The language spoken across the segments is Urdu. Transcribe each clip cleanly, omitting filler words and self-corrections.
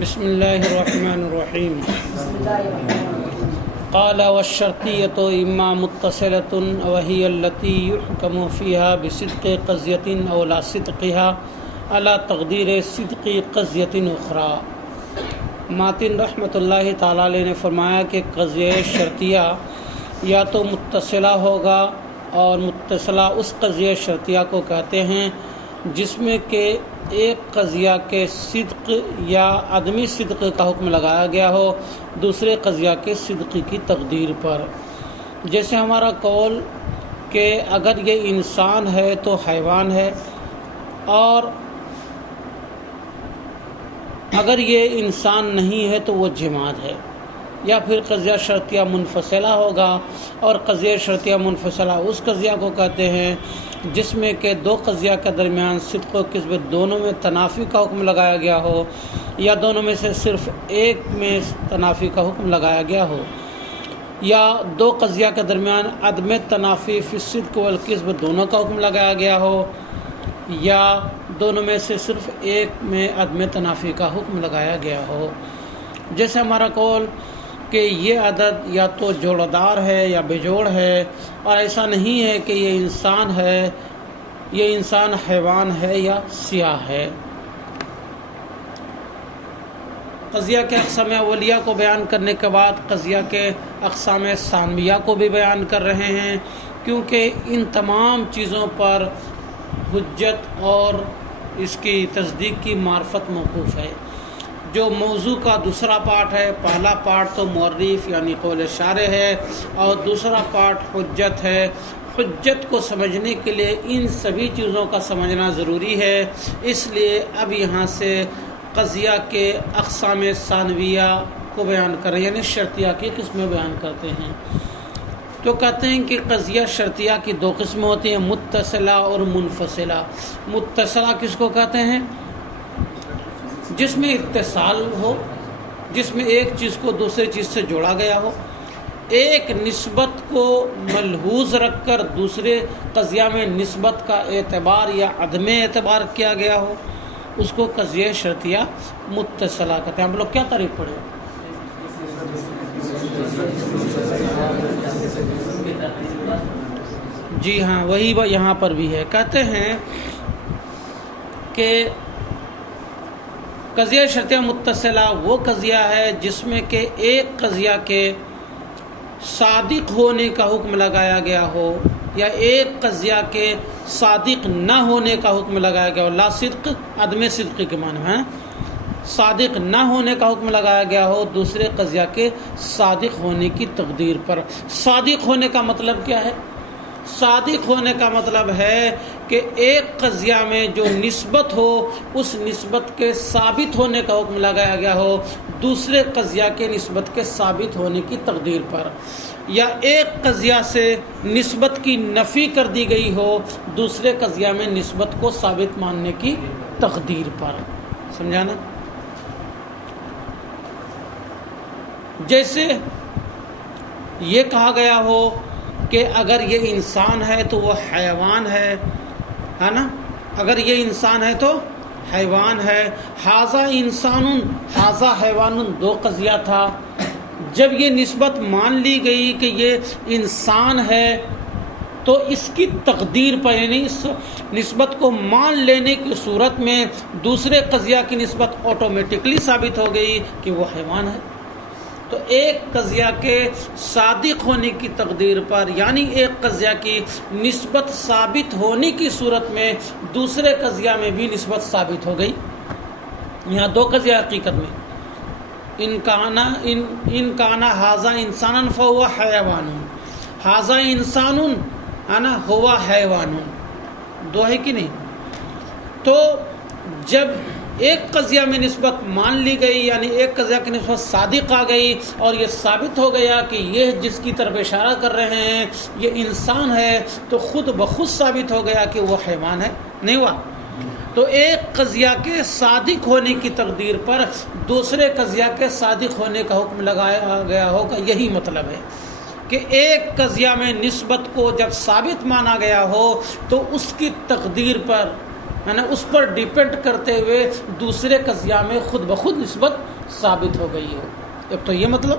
بسم اللہ الرحمن الرحیم قال والشرطیۃ اما متصلۃ وہی التی یحکم فیہا بصدق قضیۃ او لا صدقها علی تقدیر صدق قضیۃ اخری۔ ماتن رحمۃ اللہ تعالیٰ علیہ نے فرمایا کہ قضیہ شرطیہ یا تو متصلہ ہوگا، اور متصلہ اس قضیہ شرطیہ کو کہتے ہیں جس میں کہ ایک قضیہ کے صدق یا عدمی صدق کا حکم لگایا گیا ہو دوسرے قضیہ کے صدق کی تقدیر پر۔ جیسے ہمارا قول کہ اگر یہ انسان ہے تو حیوان ہے، اور اگر یہ انسان نہیں ہے تو وہ جماد ہے۔ یا پھر قضیہ شرطیہ منفصلہ ہوگا، اور قضیہ شرطیہ منفصلہ اس قضیہ کو کہتے ہیں جس میں کہ دو قضیہ کے درمیان صدق و کذب دونوں میں تنافی کا حکم لگایا گیا ہو، یا دونوں میں سے صرف ایک میں تنافی کا حکم لگایا گیا ہو، یا دو قضیہ کے درمیان عدم تنافی فی الصدق والکذب دونوں کا حکم لگایا گیا ہو، یا دونوں میں سے صرف ایک میں عدم تنافی کا حکم لگایا گیا ہو۔ جیسے ہمارا قول کہ یہ عدد یا تو جوڑ دار ہے یا بجوڑ ہے، اور ایسا نہیں ہے کہ یہ انسان ہے، یہ انسان حیوان ہے یا سیاہ ہے۔ قضیہ کے اقسام اولیہ کو بیان کرنے کے بعد قضیہ کے اقسام ثانویہ کو بھی بیان کر رہے ہیں، کیونکہ ان تمام چیزوں پر حجت اور اس کی تصدیق کی معرفت موقوف ہے۔ جو موضوع کا دوسرا پارٹ ہے، پہلا پارٹ تو مورخ یعنی قول شارح ہے، اور دوسرا پارٹ حجت ہے۔ حجت کو سمجھنے کے لیے ان سبھی چیزوں کا سمجھنا ضروری ہے، اس لیے اب یہاں سے قضیہ کے اقسام ثانویہ کو بیان کر رہے ہیں، یعنی شرطیہ کی قسمیں بیان کرتے ہیں۔ تو کہتے ہیں کہ قضیہ شرطیہ کی دو قسمیں ہوتی ہیں، متصلہ اور منفصلہ۔ متصلہ کس کو کہتے ہیں؟ جس میں اتصال ہو، جس میں ایک چیز کو دوسرے چیز سے جوڑا گیا ہو، ایک نسبت کو ملحوظ رکھ کر دوسرے قضیہ میں نسبت کا اعتبار یا عدم اعتبار کیا گیا ہو، اس کو قضیہ شرطیہ متصلہ کہتے ہیں۔ ہم لوگ کیا تعریف پڑھے؟ جی ہاں، وہی یہاں پر بھی ہے۔ کہتے ہیں کہ قضیہ شرطیہ متصلہ وہ قضیہ ہے جس میں کہ ایک قضیہ کے صادق ہونے کا حکم لگایا گیا ہو، یا ایک قضیہ کے صادق نہ ہونے کا حکم لگایا گیا ہو۔ لا صدق عدم صدق کے معنی ہے، صادق نہ ہونے کا حکم لگایا گیا ہو دوسرے قضیہ کے صادق ہونے کی تقدیر پر۔ صادق ہونے کا مطلب کیا ہے؟ صادق ہونے کا مطلب ہے کہ ایک قضیہ میں جو نسبت ہو اس نسبت کے ثابت ہونے کا حکم لگایا گیا ہو دوسرے قضیہ کے نسبت کے ثابت ہونے کی تقدیر پر، یا ایک قضیہ سے نسبت کی نفی کر دی گئی ہو دوسرے قضیہ میں نسبت کو ثابت ماننے کی تقدیر پر۔ سمجھانا؟ جیسے یہ کہا گیا ہو کہ اگر یہ انسان ہے تو وہ حیوان ہے نا؟ اگر یہ انسان ہے تو حیوان ہے۔ ھذا انسان ھذا حیوان دو قضیہ تھا۔ جب یہ نسبت مان لی گئی کہ یہ انسان ہے تو اس کی تقدیر پر، یعنی اس نسبت کو مان لینے کی صورت میں دوسرے قضیہ کی نسبت آٹومیٹکلی ثابت ہو گئی کہ وہ حیوان ہے۔ تو ایک قضیہ کے صادق ہونے کی تقدیر پر، یعنی ایک قضیہ کی نسبت ثابت ہونے کی صورت میں دوسرے قضیہ میں بھی نسبت ثابت ہو گئی۔ یہاں دو قضیہ حقیقت میں، ان کانا ھذا انسانا فہو حیوان، ھذا انسان نا ہوا حیوان، دو ہے کہ نہیں؟ تو جب ایک قضیہ میں نسبت مان لی گئی، یعنی ایک قضیہ کی نسبت صادق آ گئی، اور یہ ثابت ہو گیا کہ یہ جس کی طرف اشارہ کر رہے ہیں یہ انسان ہے، تو خود بخود ثابت ہو گیا کہ وہ حیوان ہے، نہیں ہوا؟ تو ایک قضیہ کے صادق ہونے کی تقدیر پر دوسرے قضیہ کے صادق ہونے کا حکم لگایا گیا ہوگا، یہی مطلب ہے کہ ایک قضیہ میں نسبت کو جب ثابت مانا گیا ہو تو اس کی تقدیر پر یعنی اس پر ڈیپینڈ کرتے ہوئے دوسرے قضیہ میں خود بخود نسبت ثابت ہو گئی ہو. ایک تو یہ مطلب.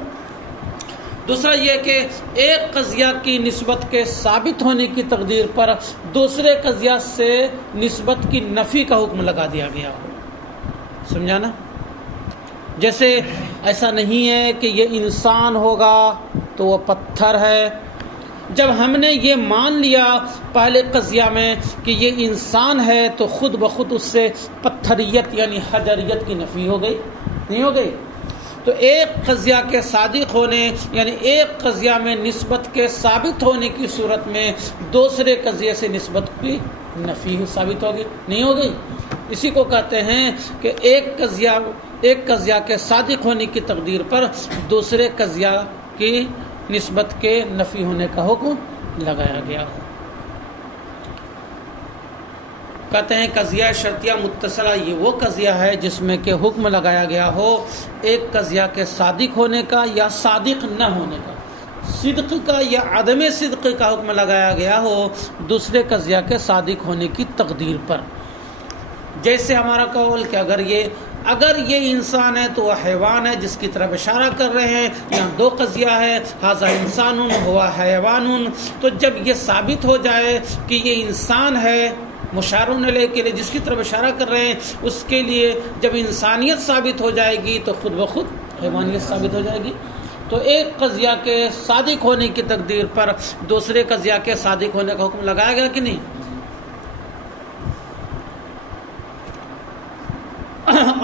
دوسرا یہ کہ ایک قضیہ کی نسبت کے ثابت ہونے کی تقدیر پر دوسرے قضیہ سے نسبت کی نفی کا حکم لگا دیا گیا ہو. سمجھا نا؟ جیسے ایسا نہیں ہے کہ یہ انسان ہوگا تو وہ پتھر ہے. جب ہم نے یہ مان لیا پہلے قضیہ میں کہ یہ انسان ہے تو خود بخود اس سے پتھریت یعنی حجریت کی نفی ہو گئی؟ نہیں ہو گئی؟ تو ایک قضیہ کے صادق ہونے یعنی ایک قضیہ میں نسبت کے ثابت ہونے کی صورت میں دوسرے قضیے سے نسبت کی نفی ثابت ہوگی؟ نہیں ہوگی. اسی کو کہتے ہیں کہ ایک قضیہ کے صادق ہونے کی تقدیر پر دوسرے قضیہ کی نسبت کے نفی ہونے کا حکم لگایا گیا ہو. کہتے ہیں قضیہ شرطیہ متصلہ یہ وہ قضیہ ہے جس میں کہ حکم لگایا گیا ہو ایک قضیہ کے صادق ہونے کا یا صادق نہ ہونے کا، صدق کا یا عدم صدق کا حکم لگایا گیا ہو دوسرے قضیہ کے صادق ہونے کی تقدیر پر. جیسے ہمارا قول کہ اگر یہ انسان ہے تو وہ حیوان ہے جس کی طرف اشارہ کر رہے ہیں. یہاں دو قضیہ ہے، ھذا انسان ہوا حیوان. تو جب یہ ثابت ہو جائے کہ یہ انسان ہے مشارون علیہ کے لیے جس کی طرف اشارہ کر رہے ہیں اس کے لیے جب انسانیت ثابت ہو جائے گی تو خود بخود حیوانیت ثابت ہو جائے گی. تو ایک قضیہ کے صادق ہونے کی تقدیر پر دوسرے قضیہ کے صادق ہونے کا حکم لگایا گیا کہ نہیں؟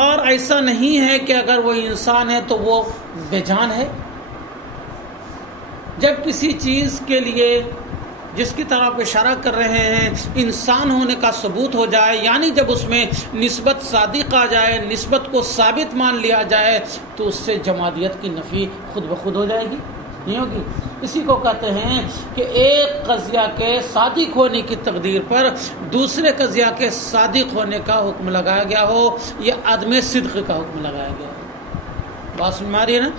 اور ایسا نہیں ہے کہ اگر وہ انسان ہے تو وہ بے جان ہے. جب کسی چیز کے لیے جس کی طرف اشارہ کر رہے ہیں انسان ہونے کا ثبوت ہو جائے یعنی جب اس میں نسبت صادق آ جائے، نسبت کو ثابت مان لیا جائے تو اس سے جمادیت کی نفی خود بخود ہو جائے گی؟ نہیں ہوگی. اسی کو کہتے ہیں کہ ایک قضیہ کے صادق ہونے کی تقدیر پر دوسرے قضیہ کے صادق ہونے کا حکم لگایا گیا ہو یا عدم صدق کا حکم لگایا گیا ہو. بات سمجھ میں آ رہی ہے نا؟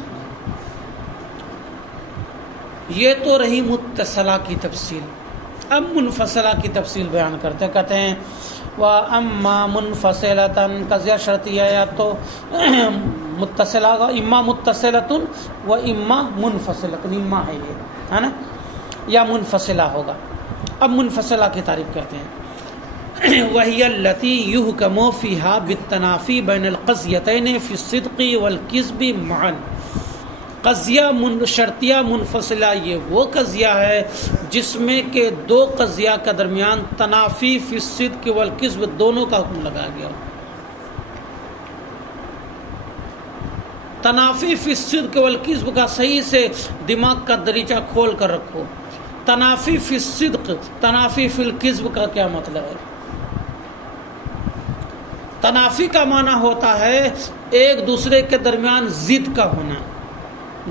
یہ تو رہی متصلہ کی تفصیل. اب منفصلہ کی تفصیل بیان کرتے کہتے ہیں وَأَمَّا مُنْفَصِلَةً قضیہ شرطیہ یا تو متصلہ ہوگا، اما متصلۃ و اما منفصلۃ، اما ہے یہ ہے نا، یا منفصلہ ہوگا. اب منفصلہ کی تعریف کرتے ہیں وَهِيَ الَّتِي يُحْكَمُ فِيهَا بِالتَّنَافِي بَيْنَ الْقَضْيَتَيْنِ فِي الصِّدْقِ وَالْكِذْبِ مَعًا. قضیہ شرطیہ منفصلہ یہ وہ قضیہ ہے جس میں کہ دو قضیہ کا درمیان تنافی فی الصدق والکذب دونوں کا حکم لگایا گیا. تنافی فی الصدق والکذب کا صحیح سے دماغ کا دریچہ کھول کر رکھو. تنافی فی الصدق، تنافی فی الکذب کا کیا مطلب ہے؟ تنافی کا معنی ہوتا ہے ایک دوسرے کے درمیان ضد کا ہونا.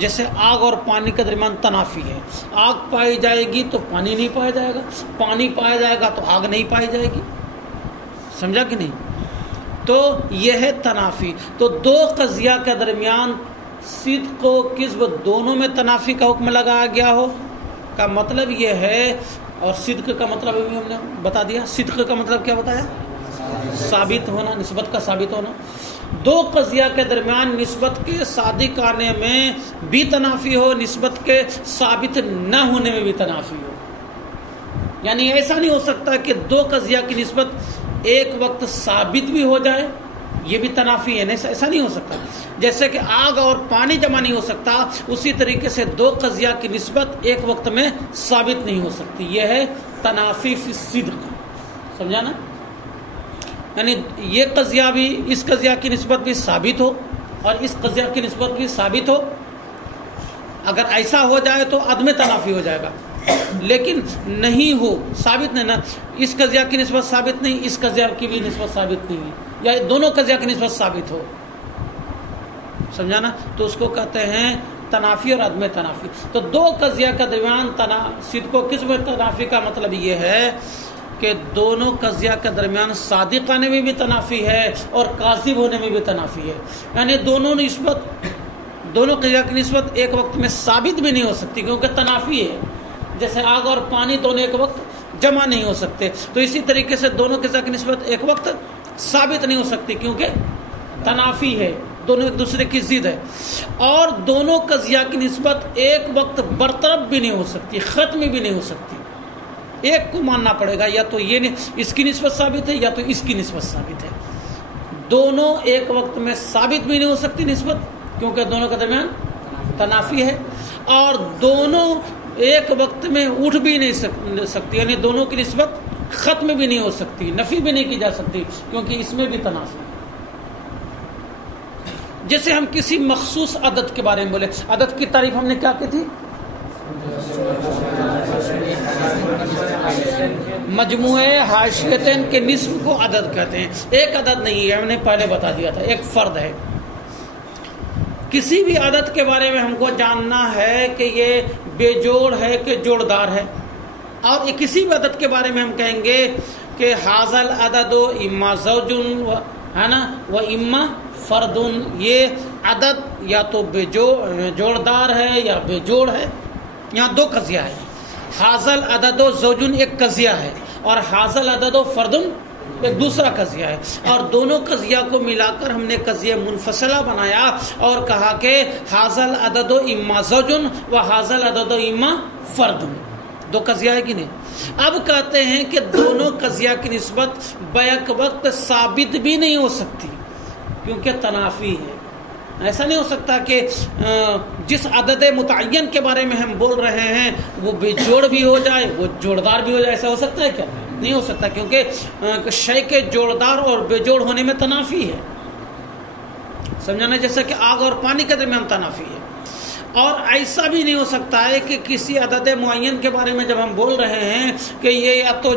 جیسے آگ اور پانی کے درمیان تنافی ہے، آگ پائی جائے گی تو پانی نہیں پایا جائے گا، پانی پایا جائے گا تو آگ نہیں پائی جائے گی. سمجھا کہ نہیں؟ تو یہ ہے تنافی. تو دو قضیہ کے درمیان صدق و کذب دونوں میں تنافی کا حکم لگایا گیا ہو کا مطلب یہ ہے. اور صدق کا مطلب بھی ہم نے بتا دیا. صدق کا مطلب کیا بتایا؟ ثابت ہونا، نسبت کا ثابت ہونا. دو قضیہ کے درمیان نسبت کے صادق آنے میں بھی تنافی ہو، نسبت کے ثابت نہ ہونے میں بھی تنافی ہو. یعنی ایسا نہیں ہو سکتا کہ دو قضیہ کی نسبت ایک وقت ثابت بھی ہو جائے، یہ بھی تنافی ہے. ایسا نہیں ہو سکتا. جیسے کہ آگ اور پانی جمع نہیں ہو سکتا، اسی طریقے سے دو قضیہ کی نسبت ایک وقت میں ثابت نہیں ہو سکتی. یہ ہے تنافی فی الصدق. سمجھا نا؟ یعنی یہ قضیہ بھی اس قضیہ کی نسبت بھی ثابت ہو اور اس قضیہ کی نسبت بھی ثابت ہو. اگر ایسا ہو جائے تو عدم تنافی ہو جائے گا. لیکن نہیں ہو، ثابت نہیں، نا اس قضیہ کی نسبت ثابت نہیں، اس قضیہ کی بھی نسبت ثابت نہیں، یا دونوں قضیہ کی نسبت ثابت ہو. سمجھا نا؟ تو اس کو کہتے ہیں تنافی اور عدم تنافی. تو دو قضیہ کے درمیان صدق و کذب تنافی کا مطلب یہ ہے کہ دونوں قضیہ کے درمیان صادق آنے میں بھی تنافی ہے اور کاذب ہونے میں بھی تنافی ہے. یعنی دونوں قضیہ کی نسبت ایک وقت میں ثابت بھی نہیں ہو سکتی کیونکہ تنافی ہے. جیسے آگ اور پانی دونوں ایک وقت جمع نہیں ہو سکتے. تو اسی طریقے سے دونوں قضیہ کی نسبت ایک وقت ثابت نہیں ہو سکتی کیونکہ تنافی ہے, دونوں ایک دوسرے کی ضد ہے. اور دونوں قضیہ کی نسبت ایک وقت برطرف بھی نہیں ہو سکتی, ختم بھی نہیں ہو سکتی. ایک کو ماننا پڑے گا, یا تو یہ اس کی نسبت ثابت ہے یا تو اس کی نسبت ثابت ہے. دونوں ایک وقت میں ثابت بھی نہیں ہو سکتی نسبت کیونکہ دونوں کے درمیان تنافی ہے, اور دونوں ایک وقت میں اٹھ بھی نہیں سکتی, یعنی دونوں کی نسبت ختم بھی نہیں ہو سکتی, نفی بھی نہیں کی جا سکتی کیونکہ اس میں بھی تنافی. جیسے ہم کسی مخصوص عدد کے بارے میں بولے, عدد کی تعریف ہم نے کیا کی تھی؟ مجموعے حاشیتین کے نصف کو عدد کہتے ہیں. ایک عدد نہیں ہے, ہم نے پہلے بتا دیا تھا, ایک فرد ہے. کسی بھی عدد کے بارے میں ہم کو جاننا ہے کہ یہ بے جوڑ ہے کہ جوڑدار ہے, اور کسی بھی عدد کے بارے میں ہم کہیں گے کہ حاضل عدد و اما زوجن ہے نا و اما فردن, یہ عدد یا تو بے جوڑدار ہے یا بے جوڑ ہے. یہاں دو قضیہ ہے, حاضل عدد و زوجن ایک قضیہ ہے اور حاضل عدد و فردن ایک دوسرا قضیہ ہے, اور دونوں قضیہ کو ملا کر ہم نے قضیہ منفصلہ بنایا اور کہا کہ حاضل عدد و اما زوجن و حاضل عدد و اما فردن. دو قضیہ ہے کہ نہیں؟ اب کہتے ہیں کہ دونوں قضیہ کی نسبت بیک وقت ثابت بھی نہیں ہو سکتی کیونکہ تنافی ہے. ایسا نہیں ہو سکتا کہ جس عدد متعین کے بارے میں ہم بول رہے ہیں وہ بے جوڑ بھی ہو جائے, وہ جوڑدار بھی ہو جائے. ایسا ہو سکتا ہے کیا؟ نہیں ہو سکتا کیونکہ شے کے جوڑدار اور بے جوڑ ہونے میں تنافی ہے. سمجھانا, جیسا کہ آگ اور پانی کے درمیان تنافی ہے. اور ایسا بھی نہیں ہو سکتا ہے کہ کسی عدد معین کے بارے میں جب ہم بول رہے ہیں کہ یہ یا تو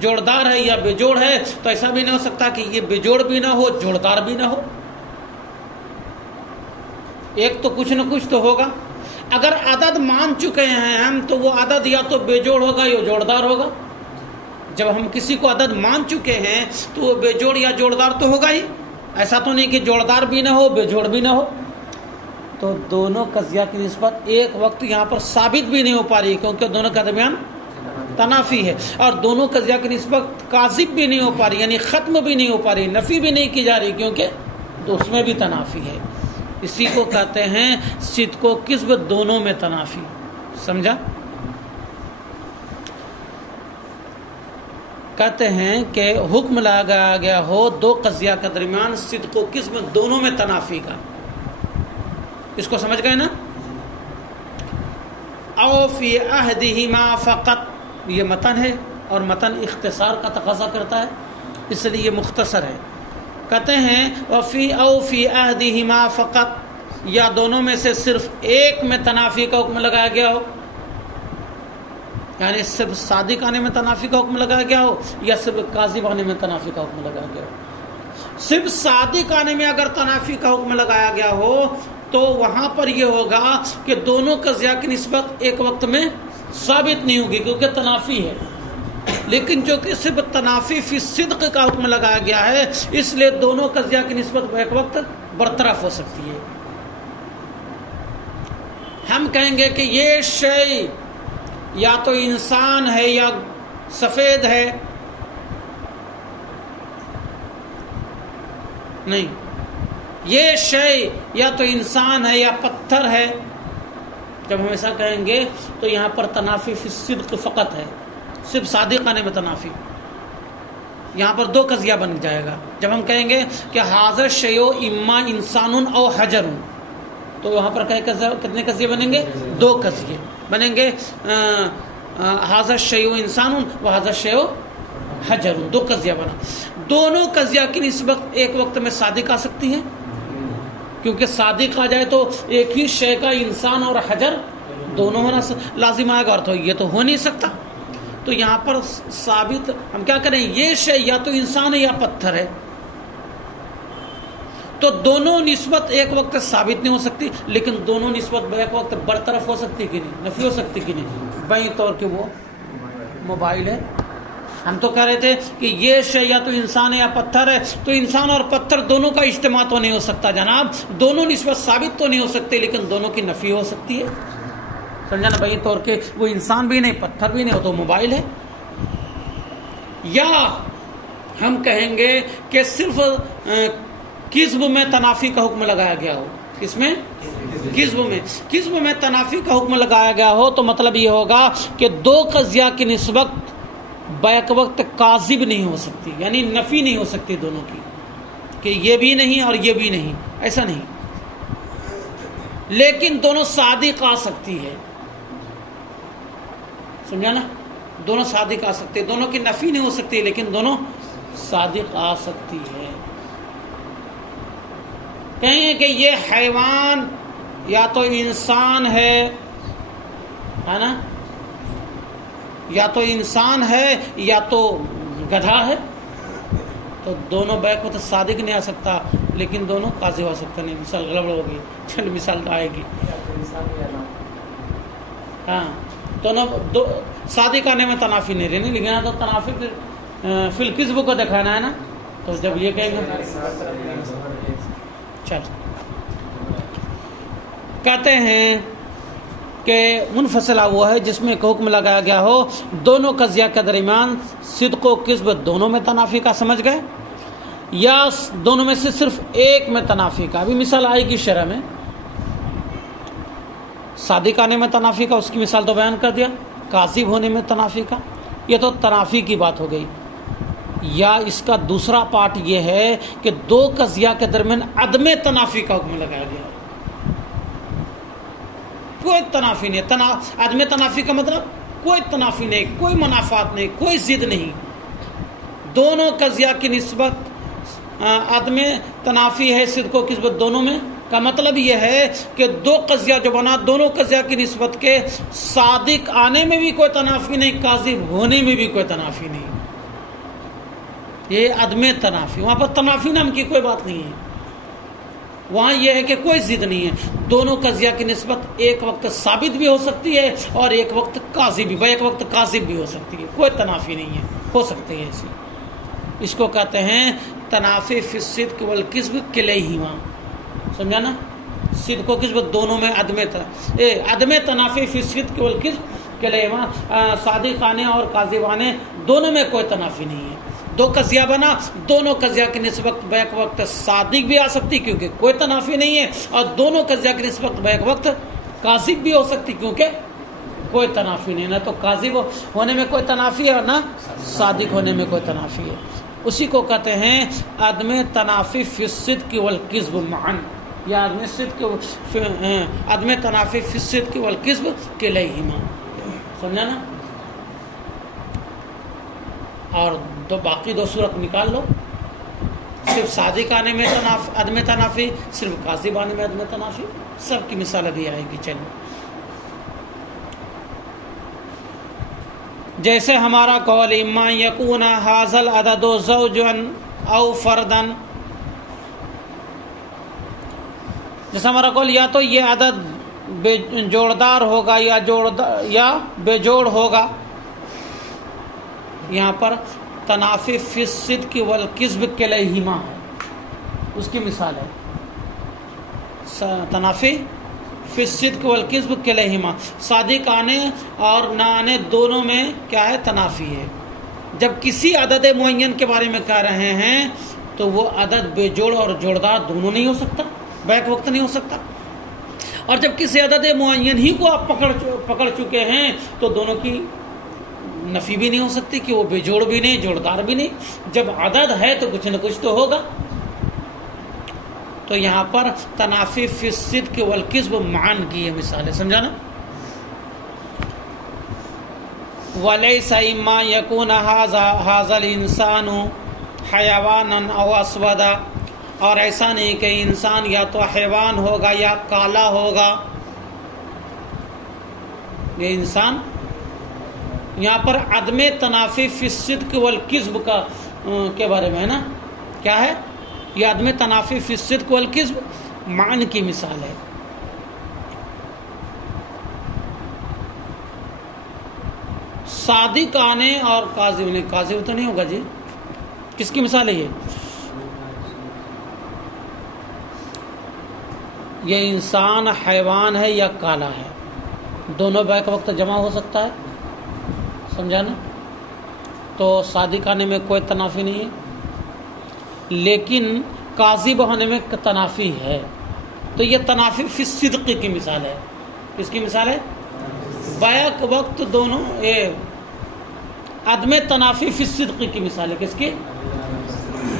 جوڑدار ہے یا بے جوڑ ہے, تو ایسا بھی نہیں ہو سکتا کہ یہ بے جوڑ بھی نہ ہو جوڑدار بھی نہ ہو. ایک تو کچھ نہ کچھ تو ہوگا. اگر عدد مان چکے ہیں ہم تو وہ عدد یا تو بے جوڑ ہوگا یا جوڑدار ہوگا. جب ہم کسی کو عدد مان چکے ہیں تو وہ بے جوڑ یا جوڑدار تو ہوگا ہی. ایسا تو نہیں کہ جوڑدار بھی نہ ہو بے جوڑ بھی نہ ہو. تو دونوں قضیہ کی نسبت ایک وقت یہاں پر ثابت بھی نہیں ہو پا رہی کیونکہ دونوں کے درمیان تنافی ہے, اور دونوں قضیہ کی نسبت کاذب بھی نہیں ہو پا رہی, یعنی ختم بھی نہیں ہو پا رہی, نفی بھی نہیں کی جا رہی کیونکہ اس میں بھی تنافی ہے. اسی کو کہتے ہیں صدق و کذب دونوں میں تنافی. سمجھا؟ کہتے ہیں کہ حکم لگایا گیا ہو دو قضیہ کے درمیان صدق و کذب دونوں میں تنافی کا. اس کو سمجھ گئے نا؟ او فی عہدہما فقط, یہ متن ہے اور متن اختصار کا تقاضا کرتا ہے اس لیے یہ مختصر ہے. کہتے ہیں وفی او فی عہدہما فقط, یا دونوں میں سے صرف ایک میں تنافی کا حکم لگایا گیا ہو, یعنی صرف صادق آنے میں تنافی کا حکم لگایا گیا ہو یا صرف کاذب آنے میں تنافی کا حکم لگایا گیا ہو. صرف صادق آنے میں اگر تنافی کا حکم لگایا گیا ہو تو وہاں پر یہ ہوگا کہ دونوں قضیہ کی نسبت ایک وقت میں ثابت نہیں ہوگی کیونکہ تنافی ہے. لیکن جو کہ صرف تنافی فی صدق کا حکم لگایا گیا ہے اس لیے دونوں قضیہ کی نسبت ایک وقت برطرف ہو سکتی ہے. ہم کہیں گے کہ یہ شے یا تو انسان ہے یا سفید ہے, نہیں, یہ شے یا تو انسان ہے یا پتھر ہے. جب ہم ایسا کہیں گے تو یہاں پر تنافی فی صدق فقط ہے, صرف صادق آنے میں تنافی. یہاں پر دو قضیہ بن جائے گا. جب ہم کہیں گے کہ حاضر شیء اما انسان او حجر, تو وہاں پر کتنے قضیے بنیں گے؟ دو قضیے بنیں گے. حاضر شیء انسان و حاضر شیء حجر, دو قضیہ بنا. دونوں قضیہ کی نسبت ایک وقت میں صادق آ سکتی ہے کیونکہ صادق آ جائے تو ایک ہی شے کا انسان اور حجر دونوں ہونا لازم آئے گا, اور تو یہ تو ہو نہیں سکتا. تو یہاں پر ثابت ہم کیا کریں, یہ شے یا تو انسان ہے یا پتھر ہے. تو دونوں نسبت ایک وقت ثابت نہیں ہو سکتی, لیکن دونوں نسبت ایک وقت برطرف ہو سکتی کہ نہیں, نفی ہو سکتی کہ نہیں. بھائی طور کہ وہ موبائل ہے, ہم تو کہہ رہے تھے کہ یہ شے یا تو انسان ہے یا پتھر ہے, تو انسان اور پتھر دونوں کا اجتماع تو نہیں ہو سکتا جناب. دونوں نسبت ثابت تو نہیں ہو سکتے لیکن دونوں کی نفی ہو سکتی ہے. سمجھا نا؟ بھائی طور کہ وہ انسان بھی نہیں پتھر بھی نہیں, وہ تو موبائل ہے. یا ہم کہیں گے کہ صرف کذب میں تنافی کا حکم لگایا گیا ہو. کس میں؟ کذب میں تنافی کا حکم لگایا گیا ہو تو مطلب یہ ہوگا کہ دو قضیہ کی نسبت بیک وقت کاذب نہیں ہو سکتی، یعنی نفی نہیں ہو سکتی دونوں کی، کہ یہ بھی نہیں اور یہ بھی نہیں، ایسا نہیں. لیکن دونوں صادق آ سکتی ہے، سمجھا نا؟ دونوں صادق آ سکتے، دونوں کی نفی نہیں ہو سکتی لیکن دونوں صادق آ سکتی ہے. کہیں کہ یہ حیوان یا تو انسان ہے نا، یا تو انسان ہے یا تو گدھا ہے، تو دونوں بیک وقت صادق نہیں آ سکتا لیکن دونوں قاضی ہو سکتا نہیں. مثال گڑبڑ ہوگی، چل مثال آئے گی. ہاں دونوں صادق آنے میں تنافی نہیں رہنی، لیکن تو تنافی پھر فی الکذب کو دکھانا ہے نا. تو جب یہ کہیں گے چل کہتے ہیں کہ منفصلہ وہ ہے جس میں ایک حکم لگایا گیا ہو دونوں قضیہ کے درمیان صدق و کذب دونوں میں تنافی کا، سمجھ گئے؟ یا دونوں میں سے صرف ایک میں تنافی کا. ابھی مثال آئے گی شرح میں. صادق آنے میں تنافی کا، اس کی مثال تو بیان کر دیا. کاذب ہونے میں تنافی کا، یہ تو تنافی کی بات ہو گئی. یا اس کا دوسرا پارٹ یہ ہے کہ دو قضیہ کے درمیان عدم تنافی کا حکم لگایا گیا. کوئی تنافی نہیں، عدم تنافی کا مطلب کوئی تنافی نہیں، کوئی منافات نہیں، کوئی ضد نہیں. دونوں قضیہ کی نسبت عدم تنافی ہے صدق و کذب دونوں میں کا مطلب یہ ہے کہ دو قضیہ جو بنا دونوں قضیہ کی نسبت کے صادق آنے میں بھی کوئی تنافی نہیں، کاذب ہونے میں بھی کوئی تنافی نہیں. یہ عدم تنافی، وہاں پر تنافی نام کی کوئی بات نہیں ہے. وہاں یہ ہے کہ کوئی ضد نہیں ہے. دونوں قضیہ کی نسبت ایک وقت ثابت بھی ہو سکتی ہے اور ایک وقت کاذب ایک وقت کاذب بھی ہو سکتی ہے. کوئی تنافی نہیں ہے، ہو سکتی ہے ایسی. اس کو کہتے ہیں تنافی فی الصدق والکذب کلیہما. سمجھا نا؟ صدق و کذب دونوں میں عدم تنافی فی الصدق والکذب کلیہما. صادق آنے اور کاذب آنے دونوں میں کوئی تنافی نہیں ہے. دو قضیہ بنا، دونوں قضیہ کی نسبت بیک وقت صادق بھی آ سکتی کیونکہ کوئی تنافی نہیں ہے، اور دونوں قضیہ کی نسبت بیک وقت کاذب بھی ہو سکتی کیونکہ کوئی تنافی نہیں. نہ تو کاذب ہونے میں کوئی تنافی ہے اور نہ صادق ہونے میں کوئی تنافی ہے. اسی کو کہتے ہیں عدم تنافی فی الصدق والکذب معا، یا عدم تنافی فی الصدق والکذب کلیہما. سمجھا نا؟ اور باقی دو صورت نکال لو. صرف صادق آنے میں عدم تنافی، صرف کاذب آنے میں عدم تنافی. سب کی مثال ابھی آئے گی. چلو جیسے ہمارا قول اما یکون ھذا العدد زوجا او فردا، جیسے ہمارا قول یا تو یہ عدد جوڑدار ہوگا یا بے جوڑ ہوگا. یہاں پر تنافی فی الصدق والکذب کلیہما ہے، اس کی مثال ہے. تنافی فی الصدق والکذب کلیہما، صادق آنے اور نہ آنے دونوں میں کیا ہے؟ تنافی ہے. جب کسی عدد معین کے بارے میں کہہ رہے ہیں تو وہ عدد بے جوڑ اور جوڑدار دونوں نہیں ہو سکتا، بیک وقت نہیں ہو سکتا. اور جب کسی عدد معین ہی کو آپ پکڑ چکے ہیں تو دونوں کی نفی بھی نہیں ہو سکتی کہ وہ بے جوڑ بھی نہیں جوڑدار بھی نہیں. جب عدد ہے تو کچھ نہ کچھ تو ہوگا. تو یہاں پر تنافی فی الصدق والکذب معا کی یہ مثال ہے. سمجھا نا؟ وَلَيْسَ إِمَّا يَكُونَ هَذَا الْإِنسَانُ حَيَوَانًا أَوْ أَسْوَدًا، اور ایسا نہیں کہ انسان یا تو حیوان ہوگا یا کالا ہوگا. یہ انسان یہاں پر عدم تنافی فی الصدق والکذب کے بارے میں ہے نا. کیا ہے یہ عدم تنافی فی الصدق والکذب معن کی مثال ہے. صادق آنے اور کاذب نے، کاذب تو نہیں ہوگا جی. کس کی مثال ہے یہ انسان حیوان ہے یا کالا ہے، دونوں بیک وقت جمع ہو سکتا ہے. سمجھا نا؟ تو صادق آنے میں کوئی تنافی نہیں ہے، لیکن کاذب ہونے میں تنافی ہے. تو یہ تنافی فی الصدق کی مثال ہے. کس کی مثال ہے؟ بیک وقت دونوں عدم تنافی فی الصدق کی مثال ہے. کس کی؟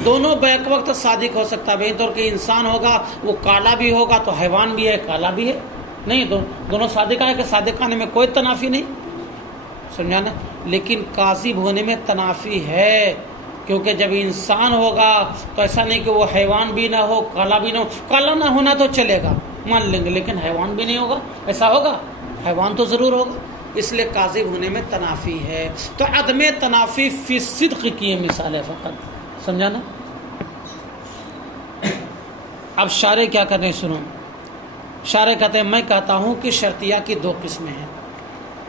دونوں بیک وقت صادق ہو سکتا ہے. بہن طور کہ انسان ہوگا وہ کالا بھی ہوگا تو حیوان بھی ہے کالا بھی ہے، نہیں دونوں صادق ہے کہ صادق آنے میں کوئی تنافی نہیں، سمجھانا. لیکن کاذب ہونے میں تنافی ہے، کیونکہ جب انسان ہوگا تو ایسا نہیں کہ وہ حیوان بھی نہ ہو کالا بھی نہ ہو. کالا نہ ہونا تو چلے گا مان لیں گے، لیکن حیوان بھی نہیں ہوگا. ایسا ہوگا؟ حیوان تو ضرور ہوگا. اس لیے کاذب ہونے میں تنافی ہے. تو عدم تنافی فی صدق کی یہ مثال ہے فقط، سمجھانا. اب شارح کیا کر رہے ہیں سنو. شارح کہتے ہیں میں کہتا ہوں کہ شرطیہ کی دو قسمیں ہیں،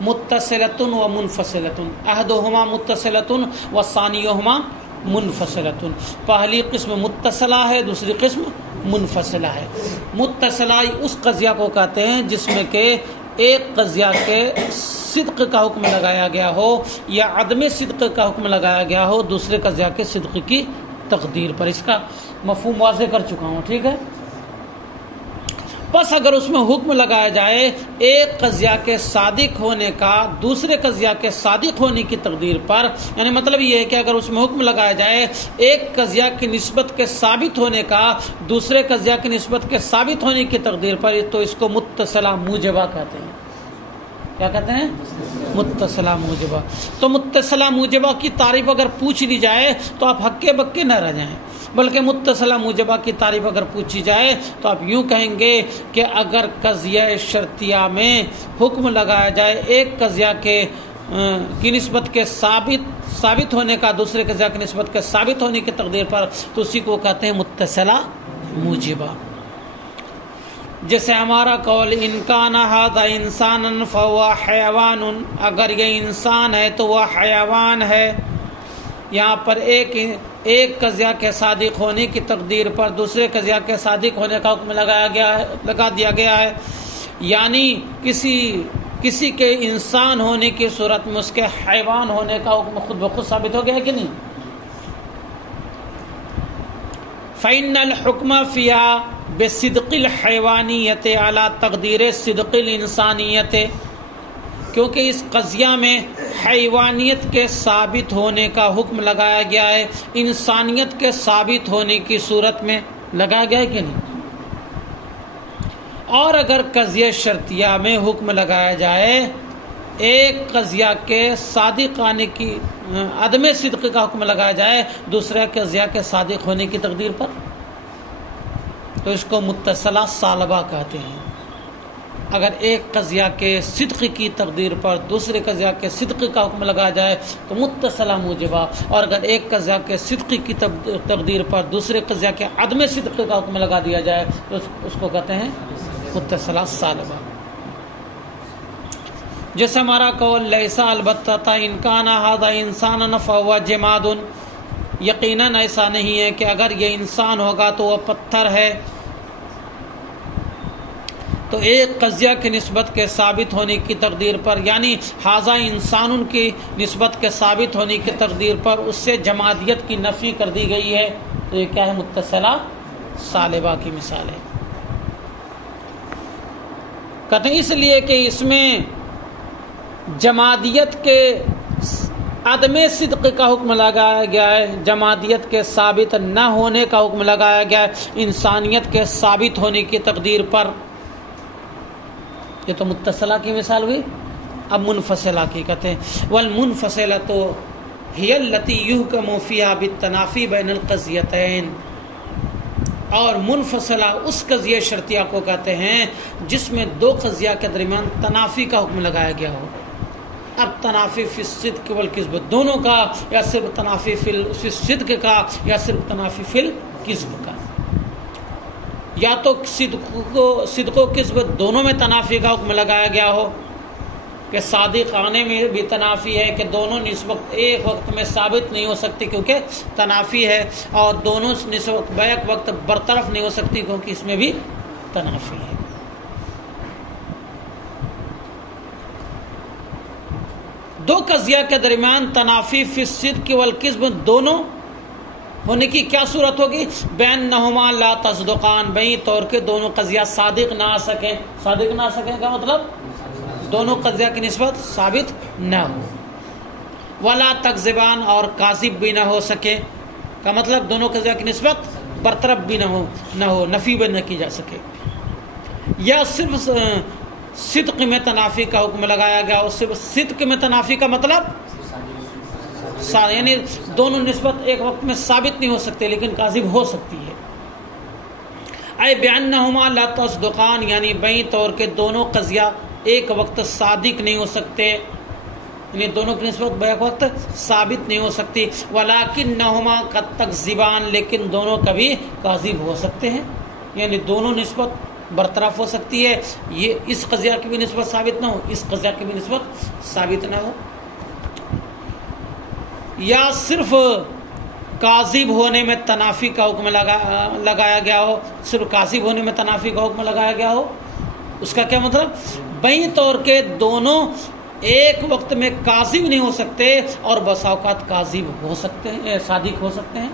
متصلتن و منفصلتن. احدہما متصلتن و ثانیہما منفصلتن. پہلی قسم متصلہ ہے، دوسری قسم منفصلہ ہے. متصلہ اس قضیہ کو کہتے ہیں جس میں کہ ایک قضیہ کے صدق کا حکم لگایا گیا ہو یا عدم صدق کا حکم لگایا گیا ہو دوسرے قضیہ کے صدق کی تقدیر پر. اس کا مفہوم واضح کر چکا ہوں، ٹھیک ہے. بس اگر اس میں حکم لگایا جائے ایک قضیہ کے صادق ہونے کا دوسرے قضیہ کے صادق ہونے کی تقدیر پر، یعنی مطلب یہ ہے کہ اگر اس میں حکم لگایا جائے ایک قضیہ کی نسبت کے ثابت ہونے کا دوسرے قضیہ کی نسبت کے ثابت ہونے کی تقدیر پر، تو اس کو متصلہ موجبہ کہتے ہیں. کیا کہتے ہیں؟ متصلہ موجبہ. تو متصلہ موجبہ کی تعریف اگر پوچھ لی جائے تو آپ ہکے بکے نہ رہ جائیں، بلکہ متصلہ موجبہ کی تعریف اگر پوچھی جائے تو آپ یوں کہیں گے کہ اگر قضیہ شرطیہ میں حکم لگایا جائے ایک قضیہ کی نسبت کے ثابت ہونے کا دوسرے قضیہ کی نسبت کے ثابت ہونے کی تقدیر پر، تو اسی کو کہتے ہیں متصلہ موجبہ. جیسے ہمارا قول ان کان ھذا انسانا فهو حیوان، اگر یہ انسان ہے تو وہ حیوان ہے. یہاں پر ایک قضیہ کے صادق ہونے کی تقدیر پر دوسرے قضیہ کے صادق ہونے کا حکم لگا دیا گیا ہے. یعنی کسی کے انسان ہونے کی صورت میں اس کے حیوان ہونے کا حکم خود بخود ثابت ہو گیا ہے کہ نہیں. فإن الحکم فیہا بصدق الحیوانیت علی تقدیر صدق الانسانیت، کیونکہ اس قضیہ میں حیوانیت کے ثابت ہونے کا حکم لگایا گیا ہے انسانیت کے ثابت ہونے کی صورت میں لگایا گیا ہے کہ نہیں. اور اگر قضیہ شرطیہ میں حکم لگایا جائے ایک قضیہ کے صادق آنے کی عدم صدق کا حکم لگایا جائے دوسرے قضیہ کے صادق ہونے کی تقدیر پر، تو اس کو متصلہ ثالبہ کہتے ہیں. اگر ایک قضیہ کے صدق کی تقدیر پر دوسرے قضیہ کے صدق کا حکم لگایا جائے تو متصلہ موجبہ، اور اگر ایک قضیہ کے صدق کی تقدیر پر دوسرے قضیہ کے عدم صدق کا حکم لگا دیا جائے تو اس کو کہتے ہیں متصلہ ثالبہ. جیسے ہمارا قول لیسا البتہ ان کان ھذا انسانا فهو جماد، یقیناً ایسا نہیں ہے کہ اگر یہ انسان ہوگا تو وہ پتھر ہے. تو ایک قضیہ کی نسبت کے ثابت ہونے کی تقدیر پر، یعنی ھذا انسان کی نسبت کے ثابت ہونے کی تقدیر پر اس سے جمادیت کی نفی کر دی گئی ہے، تو یہ کیا ہے؟ متصلہ ثالبہ کی مثال ہے. کہتے ہیں اس لیے کہ اس میں جمادیت کے عدم صدق کا حکم لگایا گیا ہے، جمادیت کے ثابت نہ ہونے کا حکم لگایا گیا ہے انسانیت کے ثابت ہونے کی تقدیر پر. یہ تو متصلہ کی مثال ہوئی. اب منفصلہ کی کہتے ہیں والمنفصلۃ ہی التی یحکم فیہا بالتنافی بین القضیتین، اور منفصلہ اس قضیہ شرطیہ کو کہتے ہیں جس میں دو قضیہ کے درمیان تنافی کا حکم لگایا گیا ہو. اب تنافی فی الصدق والکذب دونوں کا، یا صرف تنافی فی الصدق کا یا صرف تنافی فی الکذب کا، یا تو صدق و کذب دونوں میں تنافی کا حکم لگایا گیا ہو کہ صادق آنے میں بھی تنافی ہے کہ دونوں نسبت ایک وقت میں ثابت نہیں ہو سکتی کیونکہ تنافی ہے، اور دونوں نسبت بیک وقت برطرف نہیں ہو سکتی کیونکہ اس میں بھی تنافی ہے. دو قضیہ کے درمیان تنافی فی الصدق والکذب دونوں ہونے کی کیا صورت ہوگی؟ بینہما لا تصدقان، بین طور کے دونوں قضیہ صادق نہ آ سکیں. صادق نہ آ سکیں کا مطلب دونوں قضیہ کی نسبت ثابت نہ ہو. ولا تکذبان، اور کاذب بھی نہ ہو سکے کا مطلب دونوں قضیہ کی نسبت برطرف بھی نہ ہو نفی بھی نہ کی جا سکے. یا صرف صدق میں تنافی کا حکم لگایا گیا، اور صرف صدق میں تنافی کا مطلب یعنی دونوں نسبت ایک وقت میں ثابت نہیں ہو سکتے لیکن کاذب ہو سکتی ہے. اے بانہما لا تصدقان، یعنی بین طور کے دونوں قضیہ ایک وقت صادق نہیں ہو سکتے، یعنی دونوں کی نسبت بیک وقت ثابت نہیں ہو سکتی. ولکنہما قد تکذبان، لیکن دونوں کبھی کاذب ہو سکتے ہیں، یعنی دونوں نسبت برطرف ہو سکتی ہے. یہ اس قضیہ کی بھی نسبت ثابت نہ ہو، اس قضیہ کی بھی نسبت ثابت نہ ہو. یا صرف کاذب ہونے میں تنافی کا حکم لگایا گیا ہو، صرف کاذب ہونے میں تنافی کا حکم لگایا گیا ہو. اس کا کیا مطلب؟ بین طور کے دونوں ایک وقت میں کاذب نہیں ہو سکتے اور بسا اوقات کاذب ہو سکتے ہیں، صادق ہو سکتے ہیں.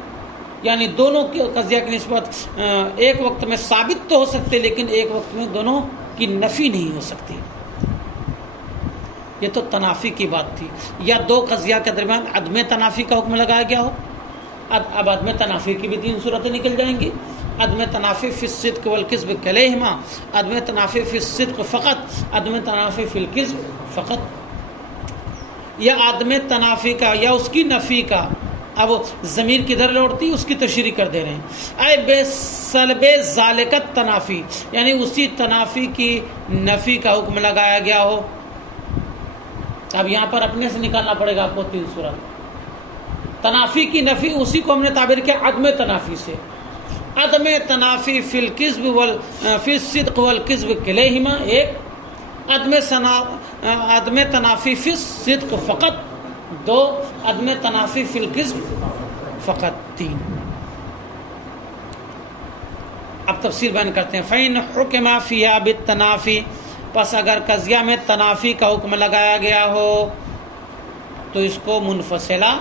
یعنی دونوں کی قضیہ کی نسبت ایک وقت میں ثابت تو ہو سکتے لیکن ایک وقت میں دونوں کی نفی نہیں ہو سکتی. یہ تو تنافی کی بات تھی. یا دو قضیہ کے درمیان عدم تنافی کا حکم لگایا گیا ہو. اب عدم تنافی کی بھی تین صورتیں نکل جائیں گی. عدم تنافی فی الصدق والکذب کلیہما، عدم تنافی فی الصدق فقط، عدم تنافی فی الکذب فقط. یا عدم تنافی کا یا اس کی نفی کا، اب ضمیر کدھر لوٹتی اس کی تشریح کر دے رہے ہیں. اے بے سلب ذالکت تنافی، یعنی اسی تنافی کی نفی کا حکم لگایا گیا ہو. اب یہاں پر اپنے سے نکالنا پڑے گا آپ کو تین صورت. تنافی کی نفی اسی کو ہم نے تعبیر کیا عدم تنافی سے. عدم تنافی فی الکذب فی الصدق والکذب کلیہما ایک، عدم تنافی فی الصدق فقط دو، عدم تنافی فی الکذب فقط تین. اب تفسیر بیان کرتے ہیں. فإن حکم فیہا بالتنافی، پس اگر قضیہ میں تنافی کا حکم لگایا گیا ہو تو اس کو منفصلہ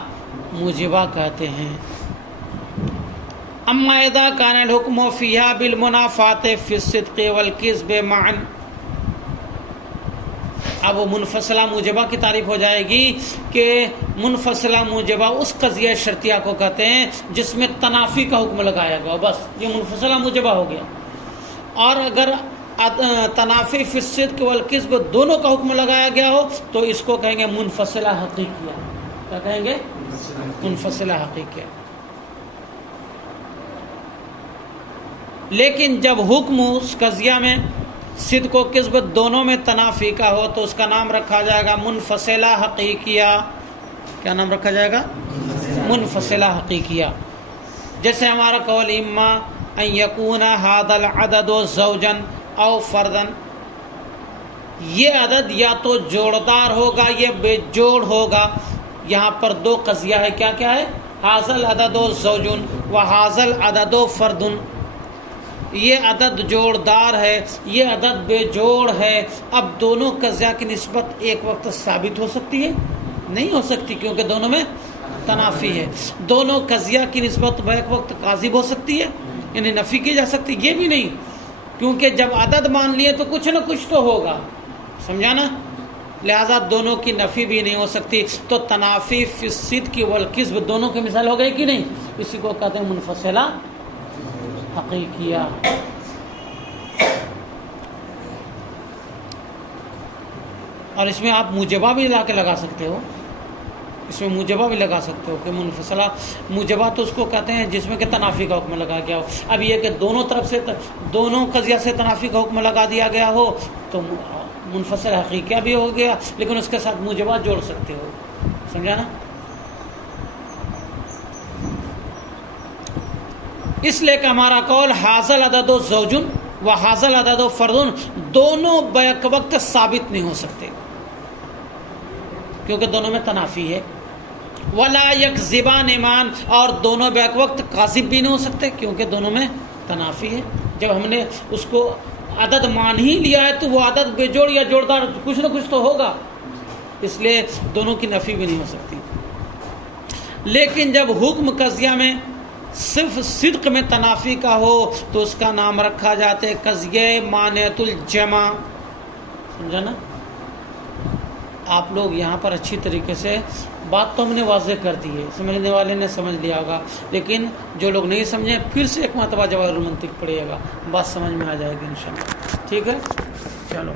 موجبہ کہتے ہیں. اما اذا کان الحکم فیہا بالمنافات فی الصدق والکذب معا، اب وہ منفصلہ موجبہ کی تعریف ہو جائے گی کہ منفصلہ موجبہ اس قضیہ شرطیہ کو کہتے ہیں جس میں تنافی کا حکم لگایا گیا، بس یہ منفصلہ موجبہ ہو گیا. اور اگر تنافی فی الصدق والکذب دونوں کا حکم لگایا گیا ہو تو اس کو کہیں گے منفصلہ حقیقیہ. کیا کہیں گے؟ منفصلہ حقیقیہ. لیکن جب حکم اس قضیہ میں صدق و کذب دونوں میں تنافی کا ہو تو اس کا نام رکھا جائے گا منفصلہ حقیقیہ. کیا نام رکھا جائے گا؟ منفصلہ حقیقیہ. جیسے ہمارا قول اما ان یکون ھذا العدد زوجا او فردن، یہ عدد یا تو جوڑدار ہوگا یا بے جوڑ ہوگا. یہاں پر دو قضیہ ہے. کیا کیا ہے؟ ھذا العدد زوج و ھذا العدد فرد. یہ عدد جوڑدار ہے، یہ عدد بے جوڑ ہے. اب دونوں قضیہ کی نسبت ایک وقت ثابت ہو سکتی ہے؟ نہیں ہو سکتی، کیونکہ دونوں میں تنافی ہے. دونوں قضیہ کی نسبت بیک وقت کاذب ہو سکتی ہے، یعنی نفی کی جا سکتی، یہ بھی نہیں، کیونکہ جب عدد مان لیے تو کچھ نہ کچھ تو ہوگا. سمجھا نا؟ لہذا دونوں کی نفی بھی نہیں ہو سکتی. تو تنافی فی الصدق والکذب دونوں کی مثال ہو گئی کہ نہیں؟ اسی کو کہتے ہیں منفصلہ حقیقیہ. اور اس میں آپ موجبہ بھی لا کے لگا سکتے ہو، اس میں موجبہ بھی لگا سکتے ہو کہ منفصلہ موجبہ تو اس کو کہتے ہیں جس میں کہ تنافی کا حکم لگا گیا ہو. اب یہ کہ دونوں طرف سے دونوں قضیہ سے تنافی کا حکم لگا دیا گیا ہو تو منفصل حقیقیہ بھی ہو گیا، لیکن اس کے ساتھ موجبہ جوڑ سکتے ہو. سمجھا نا؟ اس لیے کہ ہمارا قول ھذا العدد زوج و ھذا العدد فرد دونوں بیک وقت ثابت نہیں ہو سکتے کیونکہ دونوں میں تنافی ہے. ولا یکذبان ایمان، اور دونوں بیک وقت کاذب بھی نہیں ہو سکتے کیونکہ دونوں میں تنافی ہے. جب ہم نے اس کو عدد مان ہی لیا ہے تو وہ عدد بے جوڑ یا جوڑدار کچھ نہ کچھ تو ہوگا. اس لیے دونوں کی نفی بھی نہیں ہو سکتی. لیکن جب حکم قضیہ میں صرف صدق میں تنافی کا ہو تو اس کا نام رکھا جاتا ہے قضیہ مانعۃ الجمع. سمجھا نا؟ آپ لوگ یہاں پر اچھی طریقے سے بات تو ہم نے واضح کر دی ہے، سمجھنے والے نے سمجھ لیا ہوگا، لیکن جو لوگ نہیں سمجھیں پھر سے ایک مرتبہ جواہر المنطق پڑھیے گا، بات سمجھ میں آ جائے گی انشاءاللہ. ٹھیک ہے، چلو.